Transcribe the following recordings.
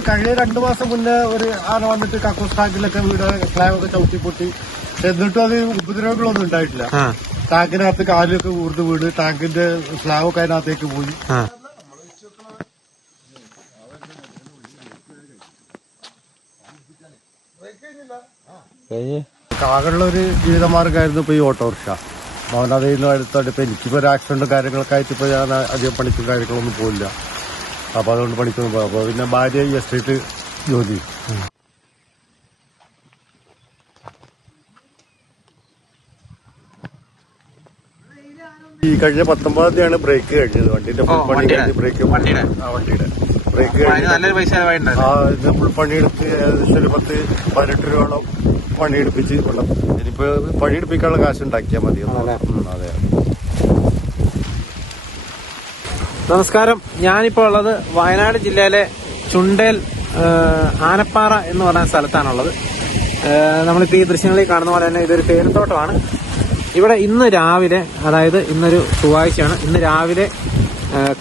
കഴിഞ്ഞ രണ്ടു മാസം മുന്നേ ഒരു ആന വന്നിട്ട് കക്കൂസ് ടാങ്കിലൊക്കെ വീട് ഒക്കെ ചവിട്ടി പൊട്ടി എന്നിട്ടും അത് ഉപദ്രവങ്ങളൊന്നും ഉണ്ടായിട്ടില്ല. ടാങ്കിനകത്ത് കാലൊക്കെ ഊർന്ന് വീട് ടാങ്കിന്റെ സ്ലാബൊക്കെ അതിനകത്തേക്ക് പോയി. ഒരു ജീവിതമാർഗമായിരുന്നു ഇപ്പൊ ഈ ഓട്ടോറിക്ഷ. മോനതിൽ നിന്ന് അടുത്തടുത്ത് ഇപ്പൊ എനിക്കിപ്പോ ഒരു ആക്സിഡന്റും കാര്യങ്ങളൊക്കെ ആയിട്ട് ഇപ്പൊ ഞാൻ അധികം പണിക്കും കാര്യങ്ങളൊന്നും പോയില്ല അപ്പൊ അതുകൊണ്ട് പണിക്കൊന്നും പോകാം. അപ്പൊ പിന്നെ ഭാര്യ ഈ എസ്റ്റേറ്റ് ജോലി. ഈ കഴിഞ്ഞ പത്തൊമ്പതാം തീയതിയാണ് ബ്രേക്ക് കഴിഞ്ഞത്. വണ്ടിന്റെ ഫുൾ പണി? കഴിഞ്ഞ് ബ്രേക്ക് വണ്ടിയുടെ? ബ്രേക്ക് കഴിഞ്ഞ് ആ നമ്മൾ പണിയെടുത്ത് ഏകദേശം ഒരു പത്ത് പതിനെട്ട് രൂപയോളം പണിയെടുപ്പിച്ച് കൊള്ളാം ഇനിയിപ്പോ പണിയെടുപ്പിക്കാനുള്ള കാശ് ഉണ്ടാക്കിയാൽ മതി? അതെ. നമസ്കാരം. ഞാനിപ്പോ ഉള്ളത് വയനാട് ജില്ലയിലെ ചുണ്ടേൽ ആനപ്പാറ എന്ന് പറയുന്ന സ്ഥലത്താണുള്ളത്. നമ്മളിപ്പോ ഈ ദൃശ്യങ്ങളിൽ കാണുന്ന പോലെ തന്നെ ഇതൊരു തേയിലത്തോട്ടമാണ് ഇവിടെ ഇന്ന് രാവിലെ അതായത് ഇന്നൊരു ചൊവ്വാഴ്ചയാണ് ഇന്ന് രാവിലെ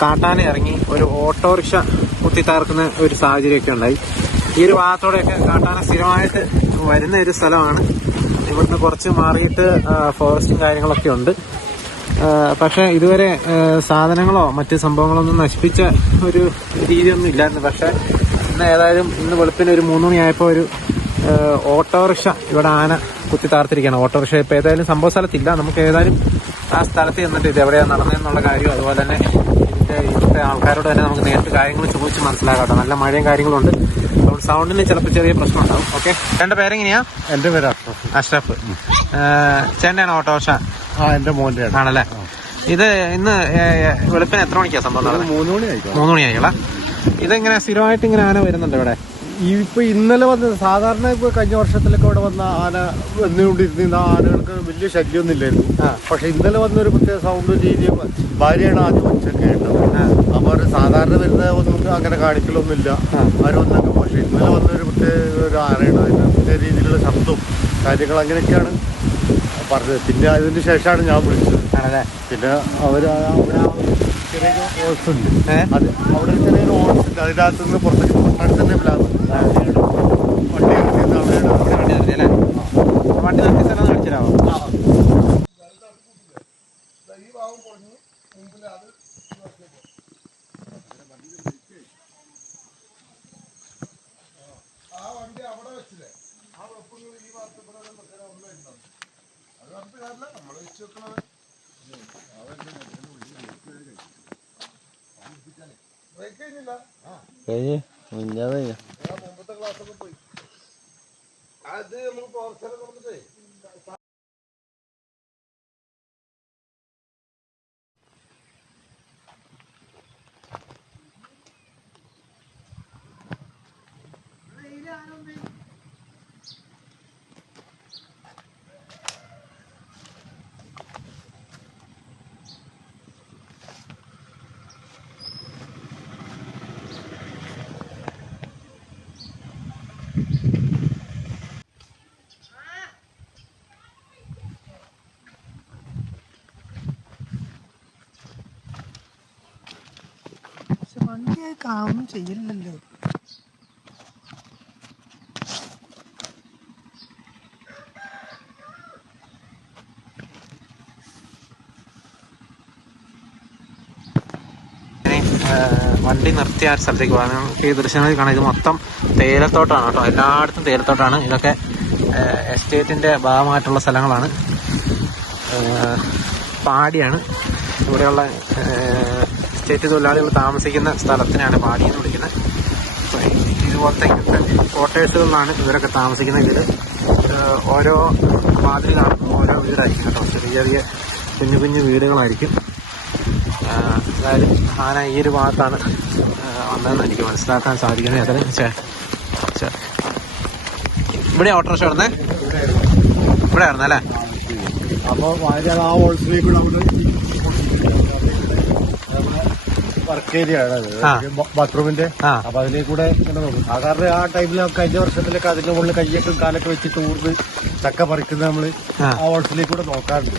കാട്ടാന ഇറങ്ങി ഒരു ഓട്ടോറിക്ഷ കുത്തിത്തകർക്കുന്ന ഒരു സാഹചര്യമൊക്കെ ഉണ്ടായി. ഈ ഒരു ഭാഗത്തോടെയൊക്കെ കാട്ടാന സ്ഥിരമായിട്ട് വരുന്ന ഒരു സ്ഥലമാണ്. ഇവിടുന്ന് കുറച്ച് മാറിയിട്ട് ഫോറസ്റ്റും കാര്യങ്ങളൊക്കെ ഉണ്ട്. പക്ഷെ ഇതുവരെ സാധനങ്ങളോ മറ്റ് സംഭവങ്ങളോ ഒന്നും നശിപ്പിച്ച ഒരു രീതിയൊന്നും ഇല്ലായിരുന്നു. പക്ഷെ ഇന്ന് ഏതായാലും ഇന്ന് വെളുപ്പിന് ഒരു മൂന്ന് മണിയായപ്പോൾ ഒരു ഓട്ടോറിക്ഷ ഇവിടെ ആന കുത്തി താർത്തിരിക്കുകയാണ്. ഓട്ടോറിക്ഷ ഇപ്പോൾ ഏതായാലും സംഭവ സ്ഥലത്തില്ല. നമുക്ക് ഏതായാലും ആ സ്ഥലത്ത് ചെന്നിട്ട് ഇത് എവിടെയാണ് നടന്നതെന്നുള്ള കാര്യം അതുപോലെ തന്നെ ഇതിന്റെ ഇവിടുത്തെ ആൾക്കാരോട് തന്നെ നമുക്ക് നേരിട്ട് കാര്യങ്ങൾ ചോദിച്ച് മനസ്സിലാക്കാം നല്ല മഴയും കാര്യങ്ങളുണ്ട്. അതുകൊണ്ട് സൗണ്ടിന് ചിലപ്പോൾ ചെറിയ പ്രശ്നം ഉണ്ടാവും. ഓക്കെ? രണ്ട് പേരെങ്ങനെയാ എന്റെ പേര് അഷ്റഫ്. അഷ്റഫ്. ചേട്ടനാണ് ഓട്ടോറിക്ഷ? എന്റെ മോന്റെ ആണല്ലേ? ഇത് ഇന്ന് വെളുപ്പിന് എത്ര മണിക്കാ സംഭവം നടന്നത് മൂന്ന് മണി മൂന്ന് ഇതെങ്ങനെ സ്ഥിരമായിട്ട് ഇങ്ങനെ ആന വരുന്നുണ്ട് ഇവിടെ? ഇപ്പൊ ഇന്നലെ വന്ന് സാധാരണ ഇപ്പൊ കഴിഞ്ഞ വർഷത്തിലൊക്കെ ഇവിടെ വന്ന ആന വന്നുകൊണ്ടിരുന്ന ആനകൾക്ക് വലിയ ശല്യമൊന്നും ഇല്ലായിരുന്നു പക്ഷെ ഇന്നലെ വന്ന ഒരു പ്രത്യേക സൗണ്ടും രീതിയും ഭാര്യയാണ് ആദ്യം ഒച്ചൊക്കെ കേട്ടത്. അപ്പൊ അവർ സാധാരണ വരുന്ന ഒന്നും അങ്ങനെ കാണിക്കലൊന്നുമില്ല. വന്നൊക്കെ പക്ഷെ ഇന്നലെ വന്ന ഒരു പ്രത്യേക ഒരു ആനയാണ് അതിന് പ്രത്യേക രീതിയിലുള്ള ശബ്ദവും കാര്യങ്ങൾ അങ്ങനെയൊക്കെയാണ്. പറഞ്ഞത്. പിന്നെ അതിന് ശേഷമാണ് ഞാൻ വിളിച്ചത്. ആണല്ലേ? പിന്നെ അവർ ആ- അവിടെ ചെറിയൊരു ഹോൾസ് ഉണ്ട് അതെ അവിടെ ചെറിയൊരു ഹോൾസ് ഉണ്ട് അതിനകത്ത് നിന്ന് പുറത്തേക്ക് തൊട്ടടുത്ത് തന്നെ വിലാസം വണ്ടി നിർത്തിയെന്ന് അവിടെയാണ് ഇവിടെ വണ്ടി നിർത്തി അല്ലേ വണ്ടി നിർത്തി സ്ഥലം കാണിച്ചിരാവോ കഴിഞ്ഞ് മുന്നേ കഴിഞ്ഞു. അത് നമുക്ക് കാണും ചെയ്യില്ലല്ലോ വണ്ടി നിർത്തിയ ഒരു സ്ഥലത്തേക്ക് പോകാൻ നമുക്ക് ഈ ദൃശ്യങ്ങളിൽ കാണാം ഇത് മൊത്തം തേയിലത്തോട്ടമാണ് കേട്ടോ. എല്ലായിടത്തും തേയിലത്തോട്ടമാണ് ഇതൊക്കെ എസ്റ്റേറ്റിന്റെ ഭാഗമായിട്ടുള്ള സ്ഥലങ്ങളാണ്. പാടിയാണ്. ഇവിടെയുള്ള എസ്റ്റേറ്റ് തൊഴിലാളികൾ താമസിക്കുന്ന സ്ഥലത്തിനാണ് പാടി എന്ന് വിളിക്കുന്നത് ഇതുപോലത്തെ ക്വാർട്ടേഴ്സുകളിൽ നിന്നാണ് ഇവരൊക്കെ താമസിക്കുന്ന ഇതിൽ ഓരോ വാതിൽ കാണുമ്പോൾ ഓരോ വീടായിരിക്കും കേട്ടോ. ചെറിയ ചെറിയ കുഞ്ഞു കുഞ്ഞു വീടുകളായിരിക്കും. എന്തായാലും ആന ഈ ഒരു ഭാഗത്താണ് വന്നതെന്ന് എനിക്ക് മനസ്സിലാക്കാൻ സാധിക്കുന്നത്. ചെ ഇവിടെ ഓട്ടോറിക്ഷ വരുന്നേ ഇവിടെ ആയിരുന്നു അല്ലേ? അപ്പോൾ വർക്ക് ഏരിയ ആണ്. ബാത്റൂമിന്റെ. അപ്പൊ അതിലെ കൂടെ ഇങ്ങനെ നോക്കും സാധാരണ ആ ടൈമിൽ കഴിഞ്ഞ വർഷത്തിലൊക്കെ അതിന്റെ മുകളിൽ കയ്യൊക്കെ കാലൊക്കെ വെച്ചിട്ട് ഊർന്ന് ചക്ക പറിക്കുന്നത് നമ്മൾ ആ. ഹോൾസിലേക്ക് കൂടെ നോക്കാറുണ്ട്.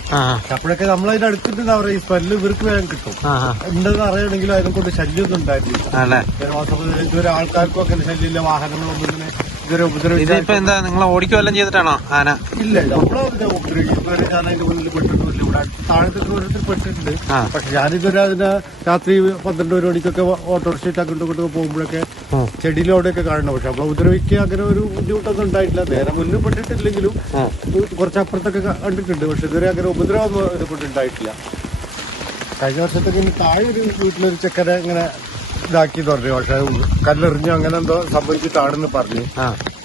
അപ്പോഴൊക്കെ നമ്മൾ നമ്മളതിന്റെ അടുത്തിട്ട് എന്താ പറയാ ഈ സ്മെല്ല് ഇവർക്ക് വേഗം കിട്ടും. ഉണ്ടെന്ന് അറിയണമെങ്കിലും അതിനെ കൊണ്ട് ശല്യമൊന്നും ഉണ്ടായിരുന്നില്ല ഇതുവരെ ആൾക്കാർക്കും അങ്ങനെ ശല്യമില്ല വാഹനങ്ങളൊന്നും ഇങ്ങനെ ഇതുവരെ ഇതിപ്പോ എന്താ നിങ്ങൾ ഓടിക്കോ എല്ലാം ചെയ്തിട്ടാണോ ആന? ഇല്ല നമ്മളെ ഉപദ്രവിക്കും ഇതുവരെ ഞാൻ അതിന്റെ മുന്നിൽ പെട്ടിട്ടില്ല ഇവിടെ താഴത്തൊക്കെ ഓരോരുത്തർ പെട്ടിട്ടുണ്ട്. പക്ഷെ ഞാനിതുവരെ അതിന് രാത്രി പന്ത്രണ്ട് ഒരു മണിക്കൊക്കെ ഓട്ടോറിക്ഷ അങ്ങോട്ടും ഇങ്ങോട്ടും പോകുമ്പോഴൊക്കെ. ചെടിയിലൂടെയൊക്കെ കാണണം പക്ഷെ നമ്മളെ ഉപദ്രവിക്കുക അങ്ങനെ ഒരു ബുദ്ധിമുട്ടൊന്നും ഉണ്ടായിട്ടില്ല. നേരെ മുന്നിൽ പെട്ടിട്ടില്ലെങ്കിലും കുറച്ചപ്പുറത്തൊക്കെ കുറച്ച് അപ്പുറത്തൊക്കെ കണ്ടിട്ടുണ്ട്. പക്ഷെ ഇതുവരെ അങ്ങനെ ഉപദ്രവം ഇതുകൊണ്ട് ഉണ്ടായിട്ടില്ല. കഴിഞ്ഞ വർഷത്തേക്ക് താഴെ ഒരു വീട്ടിലൊരു ചെക്കനെ ഇങ്ങനെ ഇതാക്കി പറഞ്ഞു. പക്ഷെ കല്ലെറിഞ്ഞു അങ്ങനെ എന്തോ സംഭവിച്ചിട്ടാണെന്ന് പറഞ്ഞു.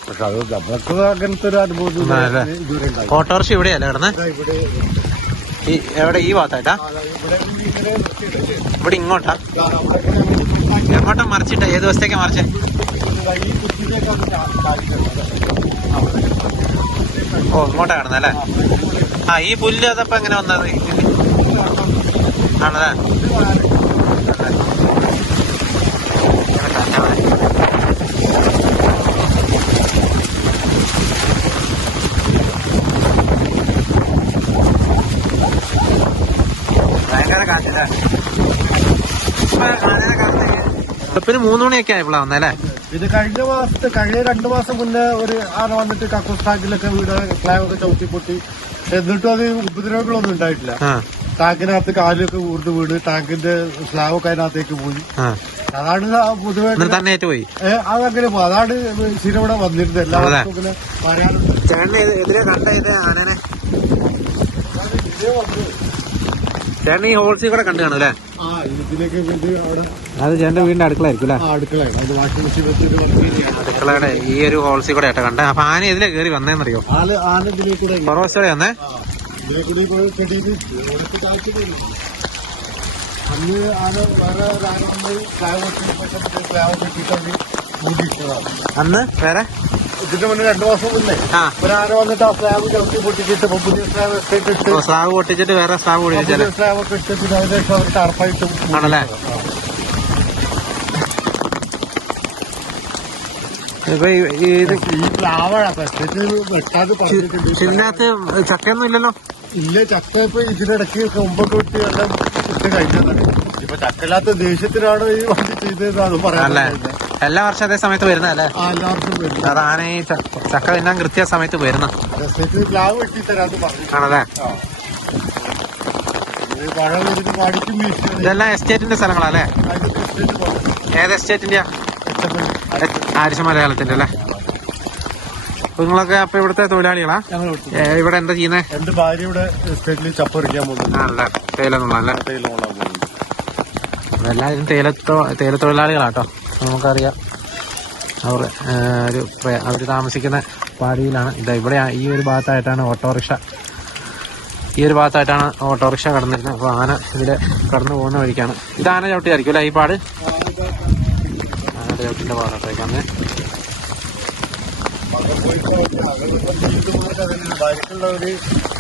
പക്ഷെ അത് നമ്മൾക്ക് അങ്ങനത്തെ ഒരു അനുഭവം ഓട്ടോറിക്ഷ ഇവിടെയല്ലേ ഇവിടെ എവിടെ ഈ ഭാഗത്തായിട്ടാ? ഇവിടെ ഇങ്ങോട്ടാ? എങ്ങോട്ടാ മറിച്ചിട്ടാ? ഏത് ദിവസത്തേക്കാ മറിച്ചേ. ഓ ഇങ്ങോട്ടാ കിടന്നല്ലേ ആ ഈ പുല്ല് അതപ്പോ എങ്ങനെ വന്നത്? ആണല്ലേ ഇങ്ങനെ കാറ്റാ മതി. ഭയങ്കര കാറ്റല്ലേ ഇപ്പൊ ആനേനെ കാണുന്നില്ല. വെളുപ്പിന് മൂന്ന് മണിയൊക്കെ ആയപ്പോഴാണ് വന്നല്ലേ? ഇത് കഴിഞ്ഞ മാസത്തെ കഴിഞ്ഞ രണ്ടു മാസം മുന്നേ ഒരു ആന വന്നിട്ട് കക്കൂസ്റ്റാക്കിലൊക്കെ വീട് ഫ്ലാഗൊക്കെ ഒക്കെ ചവിട്ടി പൊട്ടി എന്നിട്ടും അത് ഉപദ്രവങ്ങളൊന്നും ഉണ്ടായിട്ടില്ല. ടാങ്കിനകത്ത് കാലൊക്കെ ഊർന്ന് വീട് ടാങ്കിന്റെ സ്ലാബൊക്കെ അതിനകത്തേക്ക് പോയി. അതാണ് പൊതുവെ പോയി. അതങ്ങനെ അതാണ് സ്ഥിരം ഇവിടെ വന്നിരുന്നത്. എല്ലാ അതെ. വർഷവും ഇങ്ങനെ വരാനുണ്ട് ചേട്ടന് എതിരെ കണ്ട ഇത് ആനനെ. ചേട്ടൻ ഈ ഹോൾസിൽ കൂടെ കണ്ടു കാണും അത് ചേട്ടന്റെ വീടിന്റെ അടുക്കളായിരിക്കും അടുക്കളയുടെ ഈ ഒരു ഹോൾസി കൂടെ ആട്ടെ കണ്ടേ അപ്പൊ ആന ഇതിലെ കയറി വന്നേന്നറിയോ? പുറവശോടെ വന്നേ? കെട്ടിയിട്ട് അവർ മൂടിയിട്ടതാണ് അന്ന്? വേറെ? ഇതിന്റെ മുന്നേ രണ്ടു മാസം മുന്നേ. ഒരാളെ വന്നിട്ട് ആ സ്ലാബ് ചവിട്ടി പൊട്ടിച്ചിട്ട് പുതിയ സ്ലാബ് ഇട്ട് സ്ലാബ് പൊട്ടിച്ചിട്ട് വേറെ സ്ലാബ് പുതിയ സ്ലാബ് ഒക്കെ ഇട്ട് പിന്നെ അവർ ടർപ്പായിട്ട് ആണല്ലേ? ഇതിനകത്ത് ചക്കയൊന്നും ഇല്ലല്ലോ? ഇല്ല ചക്ക ഇപ്പൊ ഇതിനിടയ്ക്ക് കൊമ്പൊക്കെ വിട്ട് എല്ലാം ഇട്ട് കഴിഞ്ഞതാണ്. ഇപ്പൊ ചക്കയില്ലാത്ത ദേഷ്യത്തിനാണ് ഈ വണ്ടി ചെയ്തത് അത് പറയാൻ അല്ലേ? കഴിയില്ല. എല്ലാ വർഷം അതേ സമയത്ത് വരുന്നല്ലേ ആ എല്ലാവർക്കും വരും അത് ആന ഈ ചക്ക തിന്നാൻ കൃത്യ സമയത്ത് വരുന്ന. പ്ലാവ് വെട്ടി തരാന്ന് പറഞ്ഞു. ആണല്ലേ? ഇതെല്ലാം എസ്റ്റേറ്റിന്റെ സ്ഥലങ്ങളല്ലേ ഏത് എസ്റ്റേറ്റിന്റെയാ എസ്റ്റേറ്റ്. ആരിശ മലയാളത്തിന്റെ അല്ലേ നിങ്ങളൊക്കെ അപ്പൊ ഇവിടുത്തെ തൊഴിലാളികളാ? ഇവിടെ എന്താ ചെയ്യുന്നേ? എന്റെ ഭാര്യ ഇവിടെ ചപ്പ പറിക്കാൻ പോകുന്നു എല്ലാവരും തേയിലത്തോ തൊഴിലാളികളാട്ടോ നമുക്കറിയാം. അവർ ഒരു അവർ താമസിക്കുന്ന പാടിയിലാണ്. ഇത് ഇവിടെ ഈ ഒരു ഭാഗത്തായിട്ടാണ് ഓട്ടോറിക്ഷ. ഈ ഒരു ഭാഗത്തായിട്ടാണ് ഓട്ടോറിക്ഷ കടന്നിരുന്നത്. അപ്പോൾ ആന ഇതിൽ കടന്നു പോകുന്ന വഴിക്കാണ്. ഇത് ആന ചവിട്ടിയായിരിക്കും അല്ലേ ഈ പാട്? ആന ചവിട്ടിന്റെ ഭാഗത്തേക്കാണ് ഒരു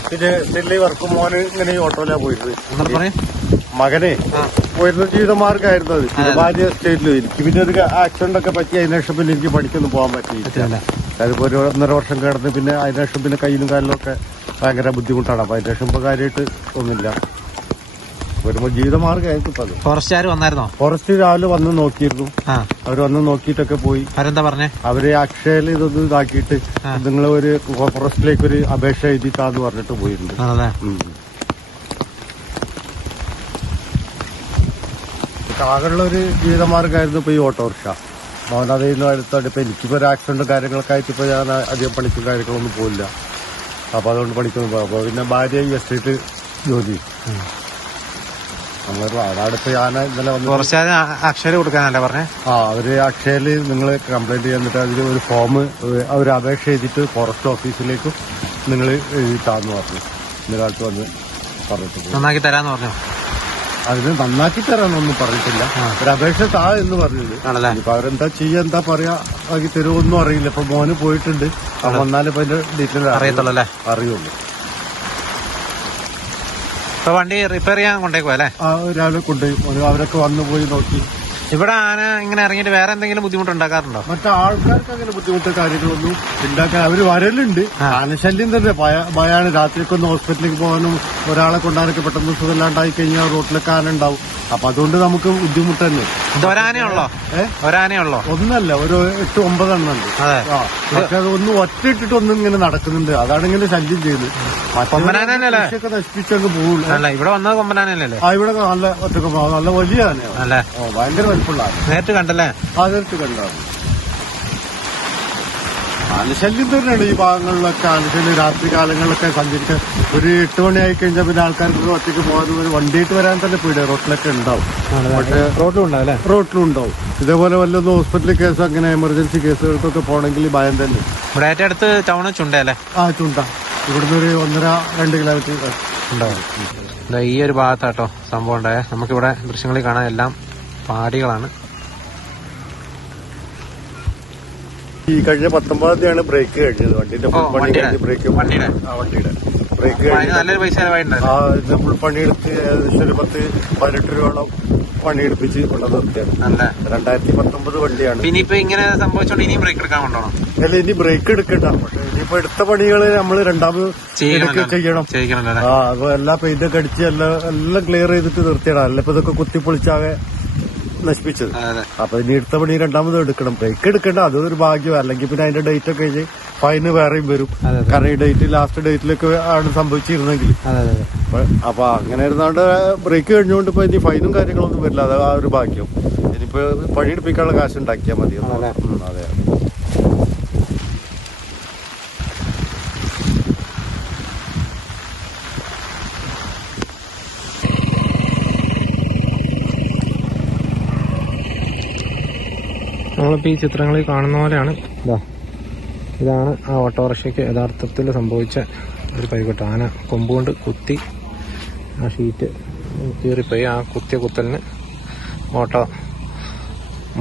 പിന്നെ നെല്ലി വർക്കും മോന് ഇങ്ങനെ ഓട്ടോയിലാ പോയിരുന്നത് മകനെ പോയിരുന്ന ജീവിതമാർഗമായിരുന്നു അത്. ഭാര്യ സ്റ്റേറ്റിലും എനിക്ക് പിന്നെ ഒരു ആക്സിഡന്റ് ഒക്കെ പറ്റി അതിന് ശേഷം പിന്നെ എനിക്ക് പഠിക്കൊന്നും പോകാൻ പറ്റിയില്ല. അതിപ്പോ ഒരു ഒന്നര വർഷം കിടന്ന് പിന്നെ അതിന് ശേഷം പിന്നെ കയ്യിലും കാലിലും ഒക്കെ ഭയങ്കര ബുദ്ധിമുട്ടാണ്. അപ്പൊ അതിന് ശേഷം ഇപ്പൊ കാര്യമായിട്ട് ഒന്നുമില്ല. വരുമ്പോ ജീവിതമാർഗമായിരുന്നു ഫോറസ്റ്റുകാർ വന്നായിരുന്നോ? ഫോറസ്റ്റ് രാവിലെ വന്ന് നോക്കിയിരുന്നു. അവർ വന്ന് നോക്കിയിട്ടൊക്കെ പോയി. അവരെന്താ പറഞ്ഞേ? അവർ അക്ഷയയിൽ ഇതൊന്ന് ഇതാക്കിയിട്ട് നിങ്ങൾ ഒരു ഫോറസ്റ്റിലേക്ക് ഒരു അപേക്ഷ എഴുതിട്ടാന്ന് പറഞ്ഞിട്ട് പോയിട്ടുണ്ട്. ആകെയുള്ള ഒരു ജീവിതമാർഗമായിരുന്നു ഇപ്പൊ ഈ ഓട്ടോറിക്ഷ. മോനതിൽ നിന്ന് അടുത്തോട്ട് ഇപ്പൊ എനിക്കിപ്പോ ഒരു ആക്സിഡന്റ് കാര്യങ്ങളൊക്കെ ആയിട്ട് ഇപ്പൊ ഞാൻ അധികം പണിക്കും കാര്യങ്ങളൊന്നും പോയില്ല അപ്പൊ അതുകൊണ്ട് പണിക്കൊന്നും പോകാം പിന്നെ ഭാര്യ ഈ എസ്റ്റേറ്റ് ജോലി നമ്മൾ അവിടുത്തെ ഞാൻ ഇന്നലെ വന്ന് ഫോറസ്റ്റുകാർ അക്ഷരം കൊടുക്കാനല്ലേ പറഞ്ഞേ? ആ അവർ അക്ഷയയിൽ നിങ്ങൾ കംപ്ലൈന്റ് ചെയ്തിട്ട് അതിൽ ഒരു ഫോം അവർ അപേക്ഷ എഴുതിയിട്ട് ഫോറസ്റ്റ് ഓഫീസിലേക്കും നിങ്ങൾ എഴുതിട്ടാന്ന് പറഞ്ഞു. ഇന്ന കാലത്ത് വന്ന് പറഞ്ഞിട്ടുണ്ട് നന്നാക്കി തരാന്ന് പറഞ്ഞു. അതിന് നന്നാക്കി തരാനൊന്നും പറഞ്ഞിട്ടില്ല. ഒരു അപേക്ഷ താ എന്ന് പറഞ്ഞത് ഇപ്പൊ അവരെന്താ ചെയ്യാ എന്താ പറയാ ആക്കി തരുമോ ഒന്നും അറിയില്ല. ഇപ്പൊ മോന് പോയിട്ടുണ്ട്. വന്നാലും ഇപ്പൊ അതിന്റെ ഡീറ്റെയിൽ അറിയത്തുള്ളൂ അറിയുള്ളൂ. ഇപ്പൊ വണ്ടി റിപ്പയർ ചെയ്യാൻ കൊണ്ടേക്കുവല്ലേ രാവിലെ കൊണ്ടുപോയി. അവരൊക്കെ വന്നു പോയി നോക്കി. ഇവിടെ ആന ഇങ്ങനെ ഇറങ്ങിയിട്ട് വേറെ എന്തെങ്കിലും ബുദ്ധിമുട്ട് ഉണ്ടാക്കാറുണ്ടോ മറ്റേ ആൾക്കാർക്ക് അങ്ങനെ ബുദ്ധിമുട്ട് കാര്യങ്ങളൊന്നും ഉണ്ടാക്കാൻ അവർ വരലുണ്ട്. ആനശല്യം തന്നെ ഭയ- ഭയാണ്. രാത്രിക്കൊന്ന് ഒന്ന് ഹോസ്പിറ്റലിലേക്ക് പോകാനും ഒരാളെ കൊണ്ടാനൊക്കെ പെട്ടെന്ന് സുഖമില്ലാണ്ടായി കഴിഞ്ഞാൽ റോട്ടിലൊക്കെ ആന ഉണ്ടാവും. അപ്പൊ അതുകൊണ്ട് നമുക്ക് ബുദ്ധിമുട്ട് തന്നെ. ഒരാനയുള്ളോ? ഒരാനയുള്ളോ ഒന്നല്ല ഒരു എട്ട് ഒമ്പതെണ്ണം ഉണ്ട്. അതെ. പക്ഷെ അത് ഒന്ന് ഒറ്റ ഇട്ടിട്ട് ഒന്നും ഇങ്ങനെ നടക്കുന്നുണ്ട്. അതാണ് ഇങ്ങനെ ശല്യം ചെയ്ത് കൊമ്പനാനല്ലേ? നശിപ്പിച്ചങ്ങ് പോകുള്ളൂ ഇവിടെ വന്നത് കൊമ്പനാനല്ലേ ആ ഇവിടെ നല്ല ഒറ്റ നല്ല വലിയ ആനയാണ് ഭയങ്കര ആന നേരിട്ട് കണ്ടല്ലേ? നേരിട്ട് കണ്ടോ ആനശല്യം തന്നെയാണ് ഈ ഭാഗങ്ങളിലൊക്കെ ആനശല്യം രാത്രി കാലങ്ങളിലൊക്കെ സഞ്ചരിക്കാൻ ഒരു എട്ട് മണി ആയി കഴിഞ്ഞാൽ പിന്നെ ആൾക്കാർക്ക് ഒറ്റയ്ക്ക് പോകാൻ വണ്ടിയിട്ട് വരാൻ തന്നെ പേടിയ. റോട്ടിലൊക്കെ ഉണ്ടാവും. റോട്ടിലുണ്ടാവും റോഡിലും ഉണ്ടാവും അല്ലേ റോട്ടിലും ഉണ്ടാവും. ഇതേപോലെ വല്ലതും ഹോസ്പിറ്റൽ കേസ് അങ്ങനെ എമർജൻസി കേസുകൾക്കൊക്കെ പോകണമെങ്കിൽ ഭയം തന്നെ. ഇവിടെ ഏറ്റെടുത്ത് അടുത്ത് ടൗണ് ചുണ്ടല്ലേ ആ ചുണ്ട. ഇവിടുന്ന് ഒരു ഒന്നര രണ്ട് കിലോമീറ്റർ ഉണ്ടാവും. ഈ ഒരു ഭാഗത്താട്ടോ സംഭവം ഉണ്ടായ. നമുക്കിവിടെ ദൃശ്യങ്ങളിൽ കാണാൻ എല്ലാം പാടികളാണ്. ഈ കഴിഞ്ഞ പത്തൊമ്പതാം തീയതിയാണ് ബ്രേക്ക് കഴിഞ്ഞത്. വണ്ടിന്റെ ഫുൾ പണി കഴിഞ്ഞ് ബ്രേക്ക് വണ്ടിയുടെ? ബ്രേക്ക് നല്ലൊരു പൈസ ആ ഇത് ഫുൾ പണിയെടുത്ത് ഏകദേശം ഒരു പത്ത് പതിനെട്ട് രൂപയോളം പണിയെടുപ്പിച്ച് കൊണ്ട് നിർത്തിയാണ് രണ്ടായിരത്തി പത്തൊമ്പത് വണ്ടിയാണ്. ഇനിയിപ്പോ ഇങ്ങനെ സംഭവിച്ചോണ്ട് ഇനി ബ്രേക്ക് എടുക്കാൻ കൊണ്ടോണം? അല്ല ഇനി ബ്രേക്ക് എടുക്കണ്ട. ഇനിയിപ്പോ എടുത്ത പണികൾ നമ്മൾ രണ്ടാമത് ചെയ്യണം. ആ അപ്പൊ എല്ലാ പെയിന്റൊക്കെ അടിച്ച് എല്ലാം എല്ലാം ക്ലിയർ ചെയ്തിട്ട് നിർത്തിയിടാം അല്ല ഇപ്പൊ ഇതൊക്കെ കുത്തിപ്പൊളിച്ചാകെ നശിപ്പിച്ചത്. അപ്പൊ ഇനി എടുത്ത പണി രണ്ടാമത് എടുക്കണം. ബ്രേക്ക് എടുക്കണ്ട. അതൊരു ഭാഗ്യം. അല്ലെങ്കിൽ പിന്നെ അതിന്റെ ഡേറ്റ് ഒക്കെ കഴിഞ്ഞ് ഫൈന് വേറെയും വരും. കാരണം ഈ ഡേറ്റ് ലാസ്റ്റ് ഡേറ്റിലൊക്കെ ആണ് സംഭവിച്ചിരുന്നെങ്കിൽ. അപ്പൊ- അങ്ങനെ ഇരുന്നാണ്ട് ബ്രേക്ക് കഴിഞ്ഞുകൊണ്ട് ഇപ്പൊ ഇനി ഫൈനും കാര്യങ്ങളൊന്നും വരില്ല. അത് ആ ഒരു ഭാഗ്യം. ഇനിയിപ്പോ പണിയെടുപ്പിക്കാനുള്ള കാശ് ഉണ്ടാക്കിയാൽ മതി അതെ. നമ്മളിപ്പോൾ ഈ ചിത്രങ്ങളിൽ കാണുന്ന പോലെയാണ്. ഇതാ ഇതാണ് ആ ഓട്ടോറിക്ഷയ്ക്ക് യഥാർത്ഥത്തിൽ സംഭവിച്ച ഒരു പരിപാടി ആന കൊമ്പുകൊണ്ട് കുത്തി ആ ഷീറ്റ് കീറിപ്പോയി. ആ കുത്തിയ കുത്തലിന് ഓട്ടോ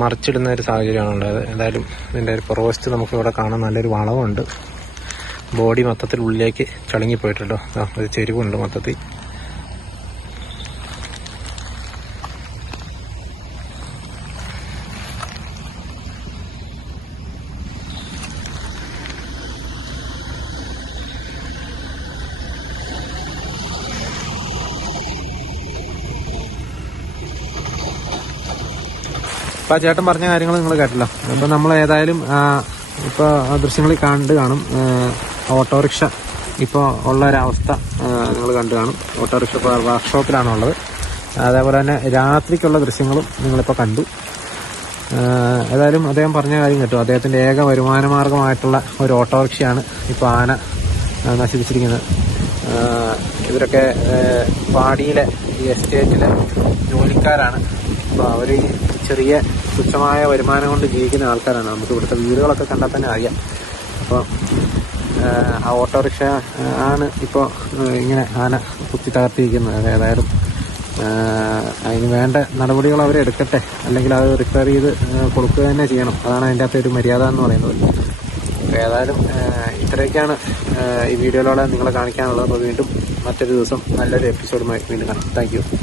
മറിച്ചിടുന്ന ഒരു സാഹചര്യമാണ് ഉണ്ടായത് എന്തായാലും ഇതിന്റെ ഒരു പുറവശത്ത് നമുക്ക് ഇവിടെ കാണാൻ നല്ലൊരു വളവുണ്ട്. ബോഡി മൊത്തത്തിൽ ഉള്ളിലേക്ക് ചളുങ്ങിപ്പോയിട്ടുണ്ടോ? ഒരു ചെരിവുണ്ട് മൊത്തത്തിൽ. അപ്പൊ ആ ചേട്ടൻ പറഞ്ഞ കാര്യങ്ങൾ നിങ്ങൾ കേട്ടല്ലോ. അപ്പൊ നമ്മൾ ഏതായാലും ഇപ്പൊ ദൃശ്യങ്ങളിൽ കണ്ട് കാണും. ഓട്ടോറിക്ഷ ഇപ്പോൾ ഉള്ള ഒരവസ്ഥ നിങ്ങൾ കണ്ടു കാണും. ഓട്ടോറിക്ഷ വർക്ക്ഷോപ്പിലാണ് ഉള്ളത് അതേപോലെ തന്നെ രാത്രിക്കുള്ള ദൃശ്യങ്ങളും നിങ്ങളിപ്പോൾ കണ്ടു. ഏതായാലും അദ്ദേഹം പറഞ്ഞ കാര്യം കേട്ടു. അദ്ദേഹത്തിന്റെ ഏക വരുമാന മാർഗമായിട്ടുള്ള ഒരു ഓട്ടോറിക്ഷയാണ് ഇപ്പോൾ ആന നശിപ്പിച്ചിരിക്കുന്നത്. ഇവരൊക്കെ പാടിയിലെ ഈ എസ്റ്റേറ്റിലെ ജോലിക്കാരാണ്. അപ്പോൾ അവർ ചെറിയ തുച്ഛമായ വരുമാനം കൊണ്ട് ജീവിക്കുന്ന ആൾക്കാരാണ്. നമുക്ക് ഇവിടുത്തെ വീടുകളൊക്കെ കണ്ടാൽ തന്നെ അറിയാം. അപ്പോൾ ആ ഓട്ടോറിക്ഷ ആണ് ഇപ്പോൾ ഇങ്ങനെ ആന കുത്തി തകർത്തിരിക്കുന്നത്. ഏതായാലും അതിന് വേണ്ട നടപടികൾ അവർ എടുക്കട്ടെ. അല്ലെങ്കിൽ അത് റിപ്പയർ ചെയ്ത് കൊടുക്കുക തന്നെ ചെയ്യണം. അതാണ് അതിന്റെ അകത്തെ ഒരു മര്യാദ എന്ന് പറയുന്നത്. അപ്പോൾ ഏതായാലും ഇത്രയൊക്കെയാണ് ഈ വീഡിയോയിലൂടെ നിങ്ങളെ കാണിക്കാനുള്ളത്. അപ്പോൾ വീണ്ടും മറ്റൊരു ദിവസം നല്ലൊരു എപ്പിസോഡുമായി വീണ്ടും കാണാം. താങ്ക്